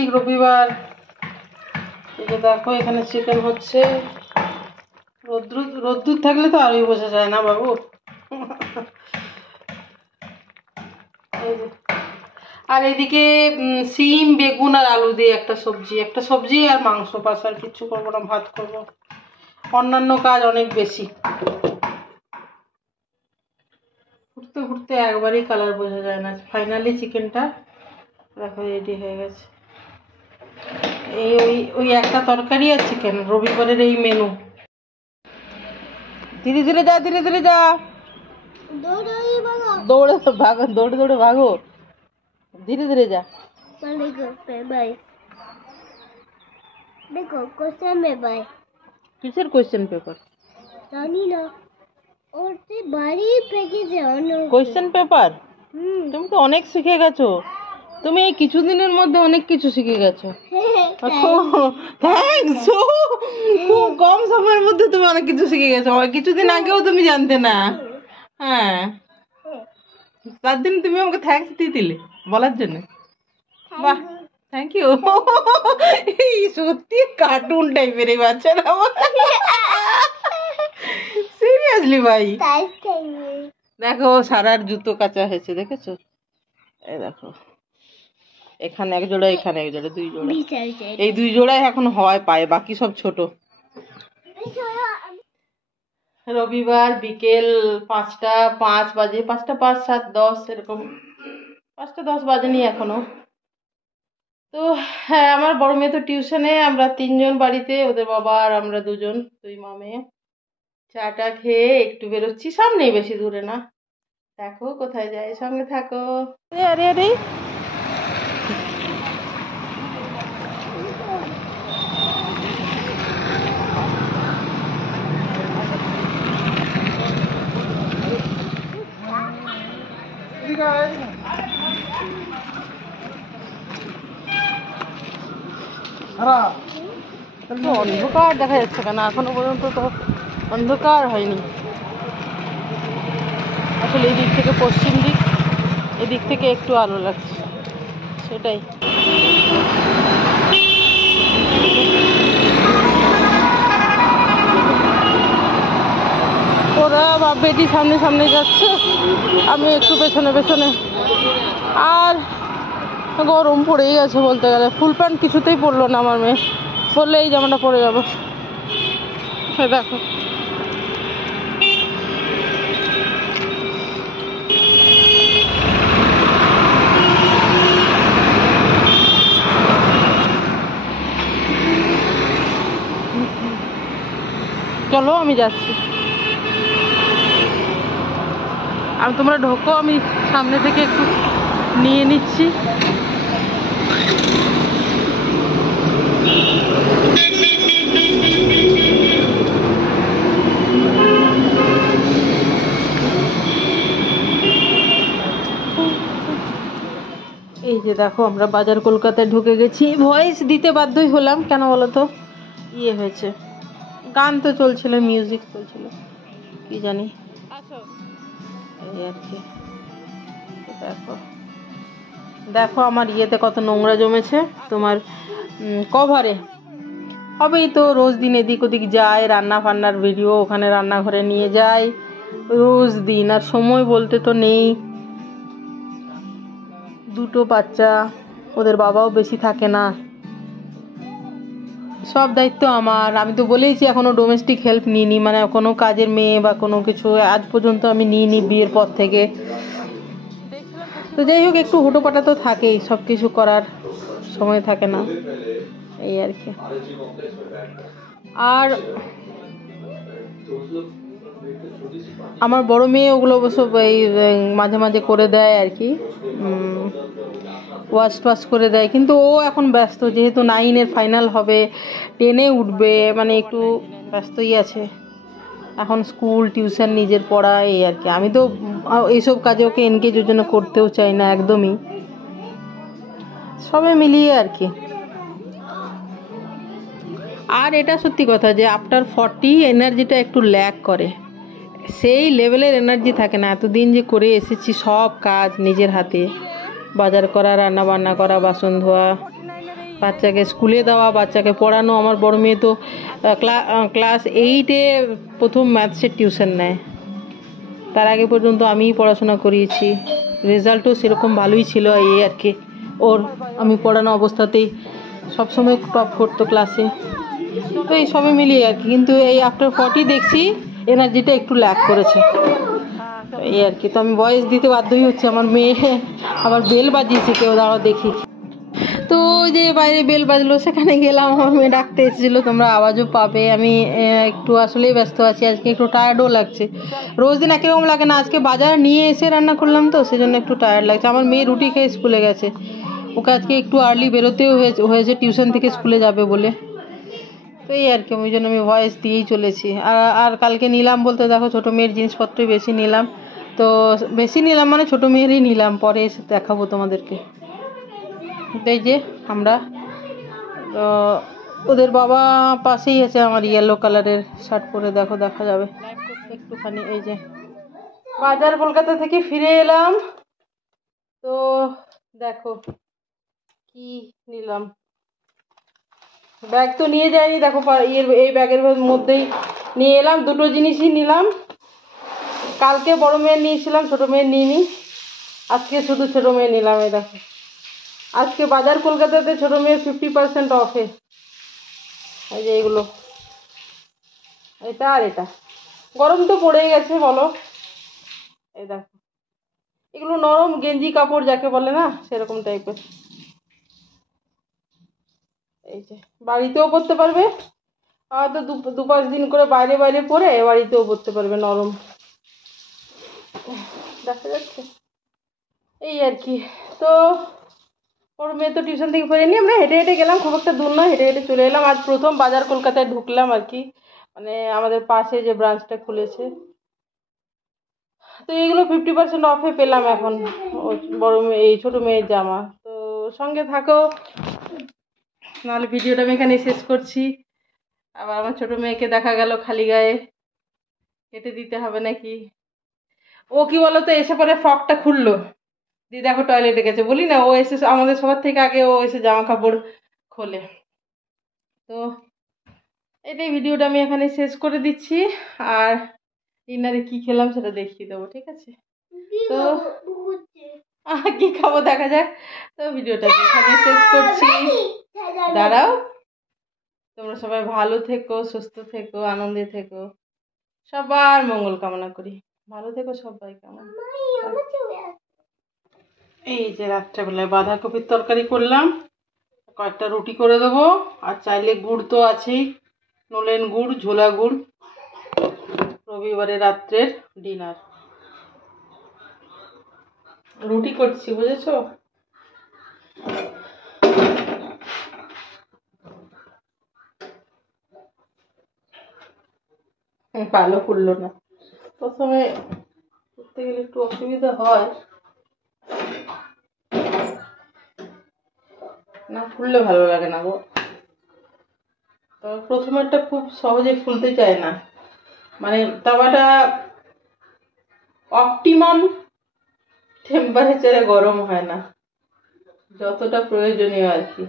তারিখ রবিবার। এই যে দেখো এখানে চিকেন হচ্ছে। রোদ্দুর থাকলে তো আরোই বোঝা যায় না বাবু। আর এদিকে সিম বেগুন আর আলু দিয়ে একটা সবজি আর মাংস, পাস আর কিছু করবো না, ভাত করবো। অন্যান্য কাজ অনেক বেশি। ঘুরতে ঘুরতে একবারই কালার বোঝা যায় না। ফাইনালি চিকেনটা দেখো রেডি হয়ে গেছে। এই ওই একটা তরকারি আর চিকেন, রবিবারের এই মেনু। ধীরে ধীরে যা, ধীরে ধীরে যা, দৌড়ে ভাগো, দৌড়ে দৌড়ে ভাগো, ধীরে ধীরে যা। देखो क्वेश्चन पेपर। কিসের কোয়েশ্চেন পেপার? জানি না, ওর যে বাড়ি প্যাকেজে কোয়েশ্চেন পেপার? তুমি তো অনেক শিখে গেছো। তুমি এই কিছুদিনের মধ্যে অনেক কিছু শিখে গেছো। থ্যাঙ্কস। খুব কম সময়ের মধ্যে তুমি অনেক কিছু শিখে গেছো। কিছুদিন আগেও তুমি জানতে না। হ্যাঁ, তার দিন তুমি আমাকে থ্যাঙ্কস দিয়ে দিলে বলার জন্য। বাহ, থ্যাংক ইউ। সত্যি কার্টুন টাইপের এই বাচ্চারা। সিরিয়াসলি ভাই, দেখো সারার জুতো কাঁচা হয়েছে, দেখেছো? এই দেখো, এখানে এক জোড়া, এখানে এক জোড়া, দুই জোড়া। এই দুই জোড়াই এখন হয় পায়ে, বাকি সব ছোট। রবিবার বিকেল 5:05 বাজে, 5:05, 7, 10 এরকম। 5:10 বাজেনি এখনো। তো হ্যাঁ, আমার বড় মেয়ে তো টিউশনে, আমরা 3জন বাড়িতে, ওদের বাবা আর আমরা 2জন, 2 মা মেয়ে। চাটা খেয়ে একটু বেরোচ্ছি, সামনেই, বেশি দূরে না। দেখো কোথায় যায়, সঙ্গে থাকো। আরে আরে অন্ধকার দেখা যাচ্ছে কেন? এখনো পর্যন্ত তো অন্ধকার হয়নি। আসলে এই দিক থেকে পশ্চিম দিক, এদিক থেকে একটু আলো লাগছে, সেটাই। ওরা বাপ বেটি সামনে সামনে যাচ্ছে, আমি একটু পেছনে পেছনে। আর গরম পড়েই আছে বলতে গেলে। ফুল প্যান্ট কিছুতেই পরলো না আমার মেয়ে, পরলে এই জামাটা পরে যাবো। দেখো চলো, আমি যাচ্ছি। আমি, তোমরা ঢোকো, আমি সামনে থেকে একটু নিয়ে নিচ্ছি। এই যে দেখো, আমরা বাজার কলকাতায় ঢুকে গেছি। ভয়েস দিতে বাধ্যই হলাম, কেন বলো তো? ইয়ে হয়েছে, গান তো চলছিল, মিউজিক চলছিল, কি জানি, এই আর কি। দেখো দেখো আমার ইয়েতে কত নোংরা জমেছে, তোমার কভারে। হবেই তো, রোজ দিন এদিক ওদিক যায়, রান্না ফান্নার ভিডিও ওখানে রান্নাঘরে নিয়ে যায় রোজ দিন, আর সময় বলতে তো নেই। 2টো বাচ্চা, ওদের বাবাও বেশি থাকে না, সব দায়িত্ব আমার। আমি তো বলেইছি এখনো ডোমেস্টিক হেল্প নিইনি, মানে কোনো কাজের মেয়ে বা কোনো কিছু আজ পর্যন্ত আমি নিইনি বিয়ের পর থেকে। তো যাই হোক, একটু হুটোপাটা তো থাকেই, সব কিছু করার সময় থাকে না, এই আর কি। আর আমার বড় মেয়ে ওগুলো অবশ্য এই মাঝে মাঝে করে দেয় আর কি, ওয়াশ টোয়াশ করে দেয়। কিন্তু ও এখন ব্যস্ত, যেহেতু 9-এর ফাইনাল হবে, 10-এ উঠবে, মানে একটু ব্যস্তই আছে এখন, স্কুল টিউশন নিজের পড়া, এই আর কি। আমি তো এইসব কাজে ওকে এনগেজ ওই জন্য করতেও চাই না একদমই, সবে মিলিয়ে আর কি। আর এটা সত্যি কথা যে আফটার 40 এনার্জিটা একটু ল্যাক করে, সেই লেভেলের এনার্জি থাকে না। এতদিন যে করে এসেছি সব কাজ নিজের হাতে, বাজার করা, রান্না বান্না করা, বাসন ধোয়া, বাচ্চাকে স্কুলে দেওয়া, বাচ্চাকে পড়ানো। আমার বড় মেয়ে তো ক্লাস 8-এ প্রথম ম্যাথসের টিউশন নেয়। তার আগে পর্যন্ত আমিই পড়াশোনা করিয়েছি, রেজাল্টও সেরকম ভালোই ছিল। এই আর কি, ওর আমি পড়ানো অবস্থাতেই সবসময় টপ করতো ক্লাসে। তো এই সবে মিলিয়ে আর কি। কিন্তু এই আফটার 40 দেখছি এনার্জিটা একটু ল্যাক করেছে, এই আর কি। তো আমি ভয়েস দিতে বাধ্যই হচ্ছে। আমার মেয়ে আবার বেল বাজিয়েছে, কেউ দাঁড়াও দেখি। তো ওই যে বাইরে বেল বাজলো, সেখানে গেলাম। আমার মেয়ে ডাকতে এসেছিলো, তোমরা আওয়াজও পাবে। আমি একটু আসলেই ব্যস্ত আছি আজকে, একটু টায়ার্ডও লাগছে। রোজ দিন একরকম লাগে না, আজকে বাজার নিয়ে এসে রান্না করলাম তো সেজন্য একটু টায়ার্ড লাগছে। আমার মেয়ে রুটি খেয়ে স্কুলে গেছে, ওকে আজকে একটু আর্লি বেরোতেও হয়েছে টিউশন থেকে স্কুলে যাবে বলে। তো এই আর কি, ওই জন্য আমি ভয়েস দিয়েই চলেছি। আর কালকে নিলাম বলতে দেখো ছোটো মেয়ের জিনিসপত্রই বেশি নিলাম। তো বেশি নিলাম মানে ছোটো মেয়েরই নিলাম, পরে এসে দেখাবো তোমাদেরকে। এই যে আমরা, ওদের বাবা পাশেই আছে। আমার ইয়েলো কালারের শার্ট পরে দেখো, দেখা যাবে একটুখানি। এই যে বাজার কলকাতা থেকে ফিরে এলাম, তো দেখো কি নিলাম। ব্যাগ তো নিয়ে যাইনি, দেখো এই ব্যাগের মধ্যেই নিয়ে এলাম। দুটো জিনিসই নিলাম। কালকে বড় মেয়ের নিয়েছিলাম, ছোটো মেয়ের নিইনি। আজকে শুধু ছোটো মেয়ে নিলাম। এই দেখো, আজকে বাজার কলকাতাতে ছোটো মেয়ের 50% অফে। এই যে এইগুলো, এটা আর এটা। গরম তো পড়েই গেছে বলো। এই দেখো, এগুলো নরম গেঞ্জি কাপড় যাকে বলে না, সেরকম টাইপের। এই যে বাড়িতেও পরতে পারবে, হয়তো 2-5 দিন করে বাইরে বাইরে পরে বাড়িতেও পরতে পারবে, নরম। দেখা যাচ্ছে এই আর কি। তো ওর মেয়ে তো টিউশন থেকে ফিরেনি, আমরা হেঁটে হেঁটে গেলাম, খুব একটা দূর নয়, হেঁটে হেঁটে চলে এলাম। আজ প্রথম বাজার কলকাতায় ঢুকলাম আর কি, মানে আমাদের পাশে যে ব্রাঞ্চটা খুলেছে। তো এইগুলো 50% অফে পেলাম এখন, বড় মেয়ে এই ছোটো মেয়ের জামা। তো সঙ্গে থাকো, নাহলে ভিডিওটা আমি এখানে শেষ করছি। আবার আমার ছোটো মেয়েকে দেখা গেল খালি গায়ে, হেঁটে দিতে হবে নাকি। ও কি বলতো, এসে পরে ফ্রকটা খুললো, দিয়ে দেখো টয়লেটে গেছে। বলি না, ও এসে আমাদের সবার থেকে আগে ও এসে জামা কাপড় খোলে। তো এটাই, ভিডিওটা আমি এখানে শেষ করে দিচ্ছি। আর ডিনারে কি খেলাম সেটা দেখিয়ে দেবো, ঠিক আছে? তো কি খাবো দেখা যাক। তো ভিডিওটা এখানে শেষ করছি। দাঁড়াও, তোমরা সবাই ভালো থেকো, সুস্থ থেকো, আনন্দে থেকো, সবার মঙ্গল কামনা করি। ভালো থেকো সবাই। কেমন, এই যে রাত্রেবেলায় বাঁধাকপির তরকারি করলাম, কয়েকটা রুটি করে দেবো। আর চাইলে গুড় তো আছেই, নলেন গুড়, ঝোলা গুড়। রবিবারে রাত্রের ডিনার রুটি করছি, বুঝেছো? ভালো করলো না, প্রথমে করতে গেলে একটু অসুবিধা হয়, না ফুললে ভালো লাগে না গো। তবে প্রথমেরটা খুব সহজে ফুলতে চায় না, মানে তাওয়াটা অপটিমাম টেম্পারেচারে গরম হয় না, যতটা প্রয়োজনীয় আর কি।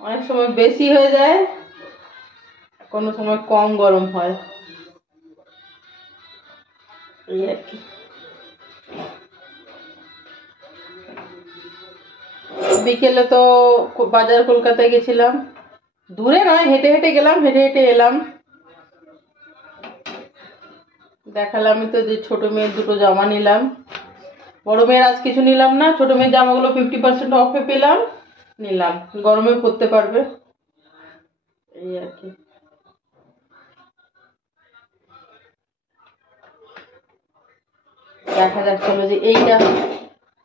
অনেক সময় বেশি হয়ে যায়, কোনো সময় কম গরম হয়, এই আর কি। বিকেলে তো বাজার কলকাতায় গেছিলাম, দূরে নয়, হেঁটে হেঁটে গেলাম, হেঁটে হেঁটে এলাম। দেখালাম তো যে ছোট মেয়ের দুটো জামা নিলাম। বড় মেয়ের আজ কিছু নিলাম না, ছোট মেয়ের জামাগুলো 50% অফে পেলাম, নিলাম, গরমে পরতে পারবে, এই আর কি। দেখা যাক, চলো যে এইটা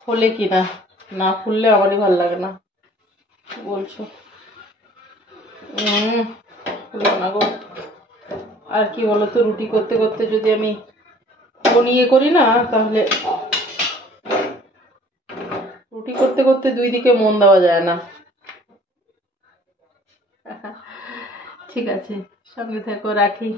খোলে কিনা, না খুললে আমারই ভালো লাগে না। বলছো খুললো না গো। আর কি বলতো, রুটি করতে করতে যদি আমি নিয়ে করি না, তাহলে রুটি করতে করতে দুই দিকে মন দেওয়া যায় না। ঠিক আছে, সঙ্গে থেকো, রাখি।